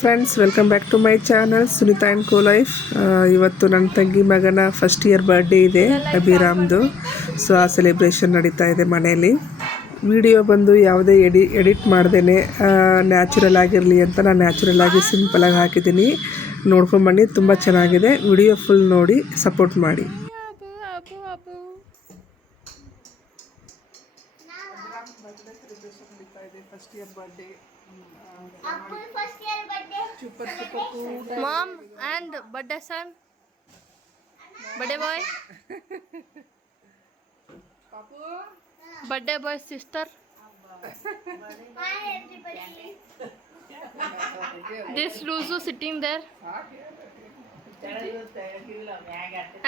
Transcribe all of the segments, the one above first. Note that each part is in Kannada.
Friends, welcome back to my channel Sunita and co life. ಇವತ್ತು ನನ್ನ ತಂಗಿ ಮಗನ ಫಸ್ಟ್ ಇಯರ್ ಬರ್ಡೇ ಇದೆ, ಅಭಿರಾಮ್ದು. ಸೊ ಆ ಸೆಲೆಬ್ರೇಷನ್ ನಡೀತಾ ಇದೆ ಮನೆಯಲ್ಲಿ. ವಿಡಿಯೋ ಬಂದು ಯಾವುದೇ ಎಡಿಟ್ ಮಾಡ್ದೇನೆ ನ್ಯಾಚುರಲ್ ಆಗಿರಲಿ ಅಂತ ನಾನು ನ್ಯಾಚುರಲ್ ಆಗಿ ಸಿಂಪಲಾಗಿ ಹಾಕಿದ್ದೀನಿ. ನೋಡ್ಕೊಂಬನ್ನಿ, ತುಂಬ ಚೆನ್ನಾಗಿದೆ. ವಿಡಿಯೋ ಫುಲ್ ನೋಡಿ ಸಪೋರ್ಟ್ ಮಾಡಿ. First year birthday. Mom and birthday son, birthday boy, birthday boy sister. This Luzu sitting there,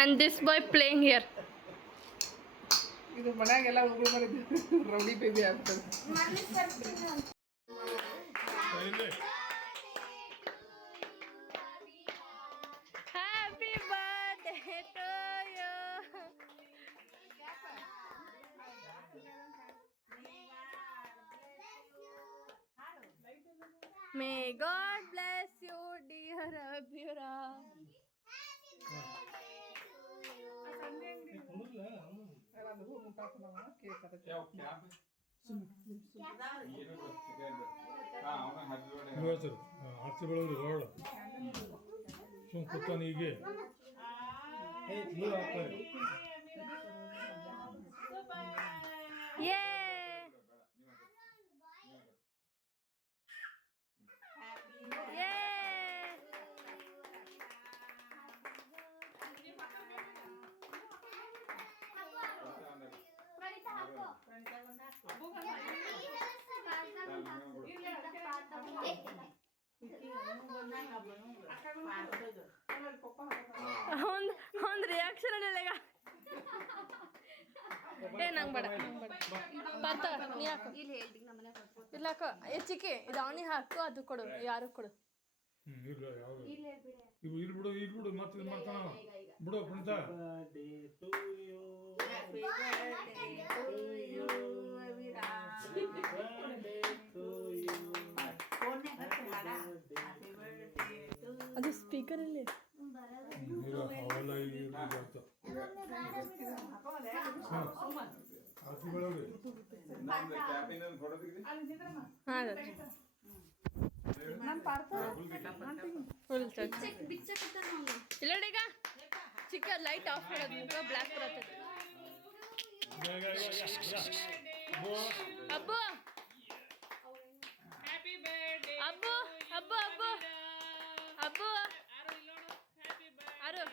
and this boy playing here. ಇದು ಮನೆಯಾಗೆಲ್ಲ ರೌಡಿ ಬೇಬಿ ಆಗ್ತದೆ. Happy birthday to you. May God bless you, dear Abhira. ಆರ್ತಿ ಬೆಳಗ್ರಿ ಹೊರಡ ಸುಮ್ ಕೂತಾನ ಹೀಗೆ ಒಂದು ರಿಯಾಕ್ಷನ್ ಅಲ್ಲ ಏ ನಂಗೆ ಬೇಡ ಪಾತ ನೀ ಹಾಕು ಇಲ್ಲ ಹಾಕು ಚಿಕ್ಕಿ ಇದು ಅವನಿಗೆ ಹಾಕು ಅದು ಕೊಡು ಯಾರು ಕೊಡು ಇಲ್ಲಿ ಬಿಡು ಮತ್ತೆ ಇದು ಮಾಡ್ತಾನ ಬಿಡು ಪ್ರಣೀತ ಅದು ಸ್ಪೀಕರ್ ಅಲ್ಲಿ ಆರ್ತಿ ಬೆಳಗ್ರಿ ಇಲ್ಲೋಡೀಗ ಚಿಕ್ಕ ಲೈಟ್ ಆಫ್ ಮಾಡೋದು ಬ್ಲ್ಯಾಕ್ ಬರುತ್ತೆ. ಅಬ್ಬು ಅಬ್ಬು ಅಬ್ಬು ಅಬ್ಬು ಅಬ್ಬು ಆರು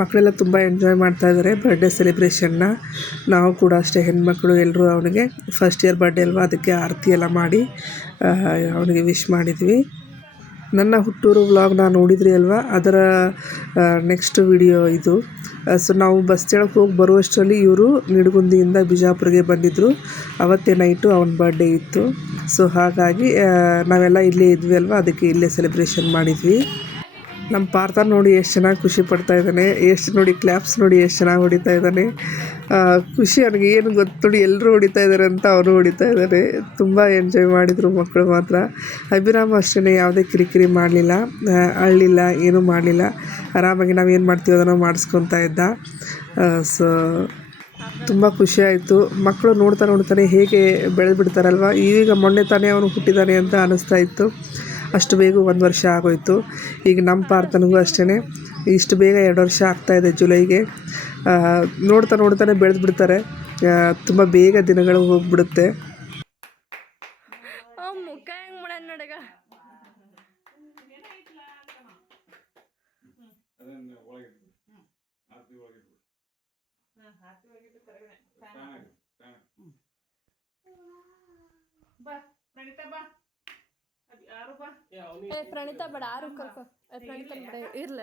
ಮಕ್ಕಳೆಲ್ಲ ತುಂಬ ಎಂಜಾಯ್ ಮಾಡ್ತಾ ಇದ್ದಾರೆ ಬರ್ಡೇ ಸೆಲೆಬ್ರೇಷನ್ನ. ನಾವು ಕೂಡ ಅಷ್ಟೇ, ಹೆಣ್ಮಕ್ಳು ಎಲ್ಲರೂ ಅವನಿಗೆ ಫಸ್ಟ್ ಇಯರ್ ಬರ್ಡೇ ಅಲ್ವಾ, ಅದಕ್ಕೆ ಆರತಿ ಎಲ್ಲ ಮಾಡಿ ಅವನಿಗೆ ವಿಶ್ ಮಾಡಿದ್ವಿ. ನನ್ನ ಹುಟ್ಟೂರು ವ್ಲಾಗ್ನ ನೋಡಿದ್ರಿ ಅಲ್ವಾ, ಅದರ ನೆಕ್ಸ್ಟ್ ವಿಡಿಯೋ ಇದು. ಸೊ ನಾವು ಬಸ್ ಸ್ಟ್ಯಾಂಡ್ಗೆ ಹೋಗಿ ಬರುವಷ್ಟರಲ್ಲಿ ಇವರು ನಿಡಗುಂದಿಯಿಂದ ಬಿಜಾಪುರಿಗೆ ಬಂದಿದ್ದರು. ಅವತ್ತೇ ನೈಟು ಅವನ ಬರ್ಡೇ ಇತ್ತು. ಸೊ ಹಾಗಾಗಿ ನಾವೆಲ್ಲ ಇಲ್ಲೇ ಇದ್ವಿ ಅಲ್ವಾ, ಅದಕ್ಕೆ ಇಲ್ಲೇ ಸೆಲೆಬ್ರೇಷನ್ ಮಾಡಿದ್ವಿ. ನಮ್ಮ ಪಾರ್ಥ ನೋಡಿ ಎಷ್ಟು ಚೆನ್ನಾಗಿ ಖುಷಿ ಪಡ್ತಾ ಇದ್ದಾನೆ, ಎಷ್ಟು ನೋಡಿ ಕ್ಲ್ಯಾಪ್ಸ್ ನೋಡಿ ಎಷ್ಟು ಚೆನ್ನಾಗಿ ಹೊಡಿತಾ ಇದ್ದಾನೆ. ಖುಷಿ ಅವನಿಗೆ ಏನು ಗೊತ್ತು ನೋಡಿ, ಎಲ್ಲರೂ ಹೊಡಿತಾ ಇದ್ದಾರೆ ಅಂತ ಅವನು ಹೊಡಿತಾ ಇದ್ದಾನೆ. ತುಂಬ ಎಂಜಾಯ್ ಮಾಡಿದರು ಮಕ್ಕಳು ಮಾತ್ರ. ಅಭಿರಾಮ ಅಷ್ಟೇ ಯಾವುದೇ ಕಿರಿಕಿರಿ ಮಾಡಲಿಲ್ಲ, ಅಳ್ಳಿಲ್ಲ, ಏನೂ ಮಾಡಲಿಲ್ಲ. ಆರಾಮಾಗಿ ನಾವೇನು ಮಾಡ್ತೀವಿ ಅದನ್ನು ಮಾಡಿಸ್ಕೊತಾ ಇದ್ದ. ಸೊ ತುಂಬ ಖುಷಿಯಾಯಿತು. ಮಕ್ಕಳು ನೋಡ್ತಾನೆ ಹೇಗೆ ಬೆಳೆದು ಬಿಡ್ತಾರಲ್ವ. ಈಗ ಮೊನ್ನೆ ತಾನೇ ಅವನು ಹುಟ್ಟಿದ್ದಾನೆ ಅಂತ ಅನ್ನಿಸ್ತಾ ಇತ್ತು. ಅಷ್ಟು ಬೇಗ 1 ವರ್ಷ ಆಗೋಯ್ತು. ಈಗ ನಮ್ಮ ಪಾರ್ಥನಿಗೂ ಅಷ್ಟೇ ಇಷ್ಟು ಬೇಗ 2 ವರ್ಷ ಆಗ್ತಾಯಿದೆ ಜುಲೈಗೆ. ನೋಡ್ತಾನೆ ಬೆಳೆದು ಬಿಡ್ತಾರೆ. ತುಂಬ ಬೇಗ ದಿನಗಳು ಹೋಗ್ಬಿಡುತ್ತೆ. ಮುಖ ಹೆಂಗ್ ಮಾಡೋಣ ನೋಡಗ. ಪ್ರಣೀತಾ ಬೇಡ, ಆರು ಕರ್ಕೊ. ಪ್ರಣೀತಾ ಬೇಡ, ಇರ್ಲ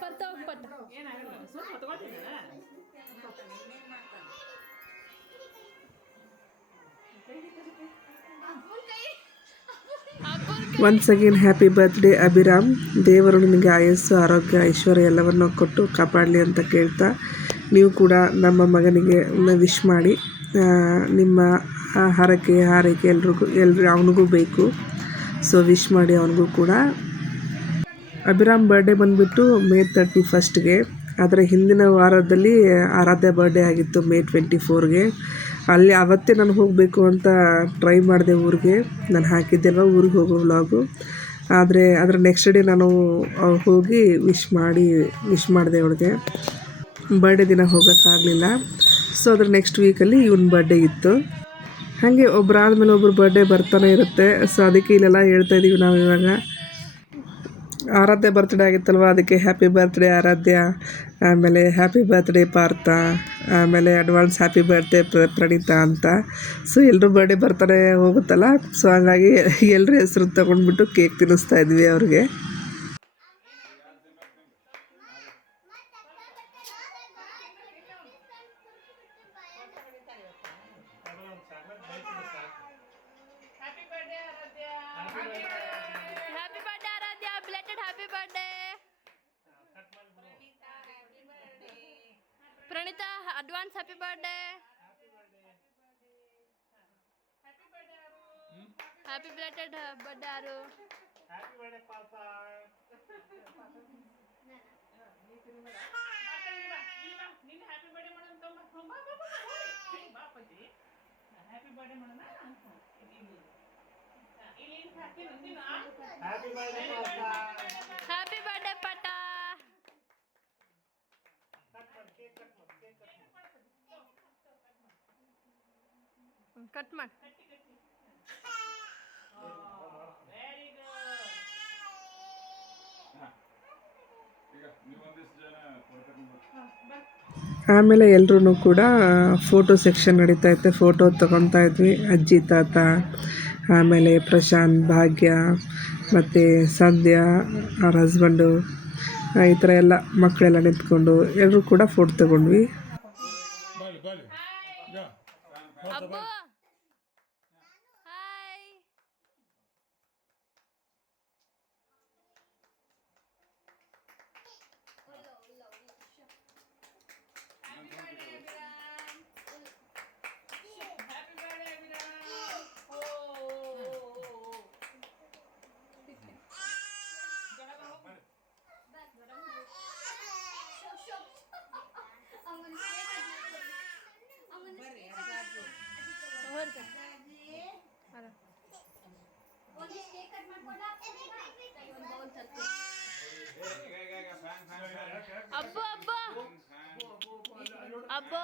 ಪರ್ತ ಹೋಗಿ ಪಟ್ಟ once again happy birthday Abhiram. ದೇವರು ನಿಮಗೆ ಆಯಸ್ಸು ಆರೋಗ್ಯ ಐಶ್ವರ್ಯ ಎಲ್ಲವನ್ನು ಕೊಟ್ಟು ಕಾಪಾಡಲಿ ಅಂತ ಕೇಳ್ತಾ, ನೀವು ಕೂಡ ನಮ್ಮ ಮಗನಿಗೆ ವಿಶ್ ಮಾಡಿ. ನಿಮ್ಮ ಹರಕೆ ಅವನಿಗೂ ಬೇಕು. ಸೊ ವಿಶ್ ಮಾಡಿ ಅವನಿಗೂ ಕೂಡ. ಅಭಿರಾಮ್ ಬರ್ಡೇ ಬಂದುಬಿಟ್ಟು May 31ಗೆ. ಅದರ ಹಿಂದಿನ ವಾರದಲ್ಲಿ ಆರಾಧ್ಯ ಬರ್ಡೇ ಆಗಿತ್ತು May 24ಗೆ. ಅವತ್ತೇ ನಾನು ಹೋಗಬೇಕು ಅಂತ ಟ್ರೈ ಮಾಡಿದೆ ಊರಿಗೆ. ನಾನು ಹಾಕಿದ್ದೆಲ್ಲ ಊರಿಗೆ ಹೋಗೋ ವ್ಲಾಗು. ಆದರೆ ಅದರ ನೆಕ್ಸ್ಟ್ ಡೇ ನಾನು ಹೋಗಿ ವಿಶ್ ಮಾಡಿದೆ ಅವಳಿಗೆ. ಬರ್ಡೇ ದಿನ ಹೋಗೋಕ್ಕಾಗಲಿಲ್ಲ. ಸೊ ಅದ್ರ ನೆಕ್ಸ್ಟ್ ವೀಕಲ್ಲಿ ಇವನ ಬರ್ಡೇ ಇತ್ತು. ಹಾಗೆ ಒಬ್ಬರಾದ್ಮೇಲೆ ಒಬ್ಬರು ಬರ್ಡೇ ಬರ್ತಾನೆ ಇರುತ್ತೆ. ಸೊ ಅದಕ್ಕೆ ಇಲ್ಲೆಲ್ಲ ಹೇಳ್ತಾ ಇದ್ದೀವಿ ನಾವು ಇವಾಗ. ಆರಾಧ್ಯ ಬರ್ತ್ಡೇ ಆಗಿತ್ತಲ್ವ, ಅದಕ್ಕೆ ಹ್ಯಾಪಿ ಬರ್ತ್ಡೇ ಆರಾಧ್ಯ, ಆಮೇಲೆ ಹ್ಯಾಪಿ ಬರ್ತ್ಡೇ ಪಾರ್ಥ, ಆಮೇಲೆ ಅಡ್ವಾನ್ಸ್ ಹ್ಯಾಪಿ ಬರ್ತ್ಡೇ ಪ್ರಣೀತಾ ಅಂತ. ಸೊ ಎಲ್ಲರೂ ಬರ್ಡೇ ಬರ್ತಾನೆ ಹೋಗುತ್ತಲ್ಲ. ಸೊ ಹಾಗಾಗಿ ಎಲ್ಲರ ಹೆಸರು ತೊಗೊಂಡ್ಬಿಟ್ಟು ಕೇಕ್ ತಿನ್ನಿಸ್ತಾ ಇದ್ವಿ ಅವ್ರಿಗೆ. Praneetha advance happy birthday. Happy belated birthday ಯಾರು? ಹ್ಯಾಪಿ ಬರ್ಡೇ ಪಟ. ಕಟ್ ಮಾಡಿ. ಆಮೇಲೆ ಎಲ್ಲರೂ ಕೂಡ ಫೋಟೋ ಸೆಕ್ಷನ್ ನಡೀತಾ ಇತ್ತು. ಫೋಟೋ ತೊಗೊತಾ ಇದ್ವಿ. ಅಜ್ಜಿ ತಾತ, ಆಮೇಲೆ ಪ್ರಶಾಂತ್, ಭಾಗ್ಯ ಮತ್ತು ಸಂಧ್ಯಾ ಅವ್ರ ಹಸ್ಬೆಂಡು, ಈ ಥರ ಎಲ್ಲ ಮಕ್ಕಳೆಲ್ಲ ನಿಂತ್ಕೊಂಡು ಎಲ್ಲರೂ ಕೂಡ ಫೋಟೋ ತಗೊಂಡ್ವಿ. ಅಬ್ಬು ಹಾಯ್. ಅಬ್ಬು ಅಬ್ಬು ಅಬ್ಬು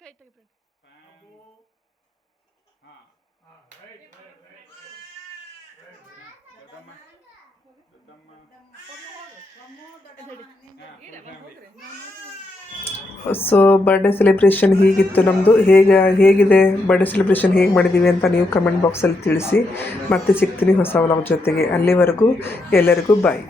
ಕೈ ತೆಗಿ. ಸೊ ಬರ್ಡೇ ಸೆಲೆಬ್ರೇಷನ್ ಹೀಗಿತ್ತು ನಮ್ಮದು. ಹೇಗಿದೆ ಬರ್ಡೇ ಸೆಲೆಬ್ರೇಷನ್ ಹೇಗೆ ಮಾಡಿದ್ದೀವಿ ಅಂತ ನೀವು ಕಮೆಂಟ್ ಬಾಕ್ಸಲ್ಲಿ ತಿಳಿಸಿ. ಮತ್ತೆ ಸಿಗ್ತೀನಿ ಹೊಸ ವ್ಲಾಗ್ ಜೊತೆಗೆ. ಅಲ್ಲಿವರೆಗೂ ಎಲ್ಲರಿಗೂ ಬಾಯ್.